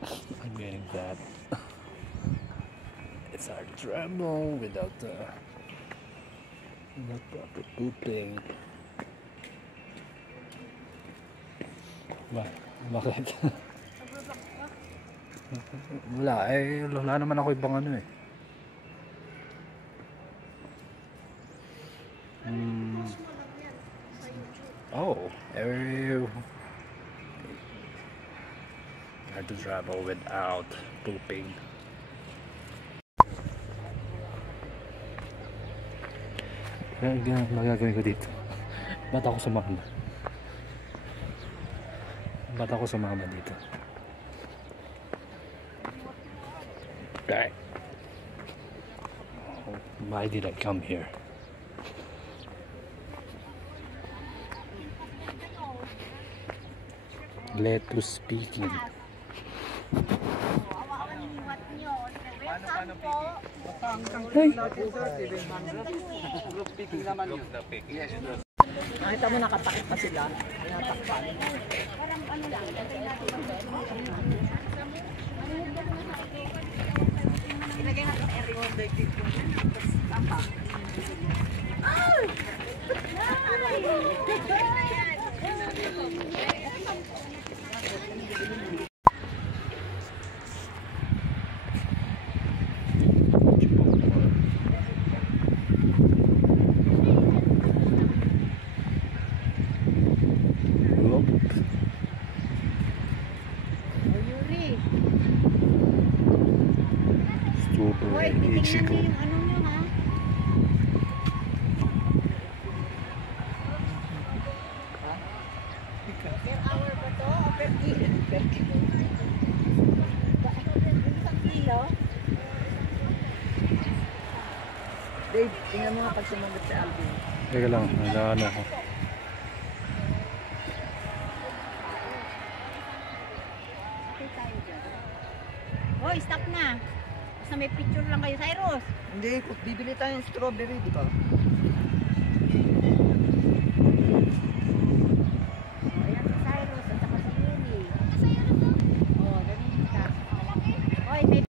I'm getting that. It's hard to travel without proper pooping. Bakit? Wala naman ako ibang ano eh. Hard to travel without pooping. Magagawin ko dito. Ba't ako sumama dito? Okay. Why did I come here? Let's speaking. Nakita mo nakatakip pa sila. Natakpan. Parang ano lang. Ilagay natin everyone like this. Tapos tapa. Ichigo. Per hour ba to? O per kilo? Per kilo. Isang kilo? Dave, tingnan mo nga pag sumagot si Alvin. Teka lang, nag-ano ako. Hoy, stop na. Basta may picture lang kayo, Cyrus. Hindi, bibili tayong strawberry, di ba?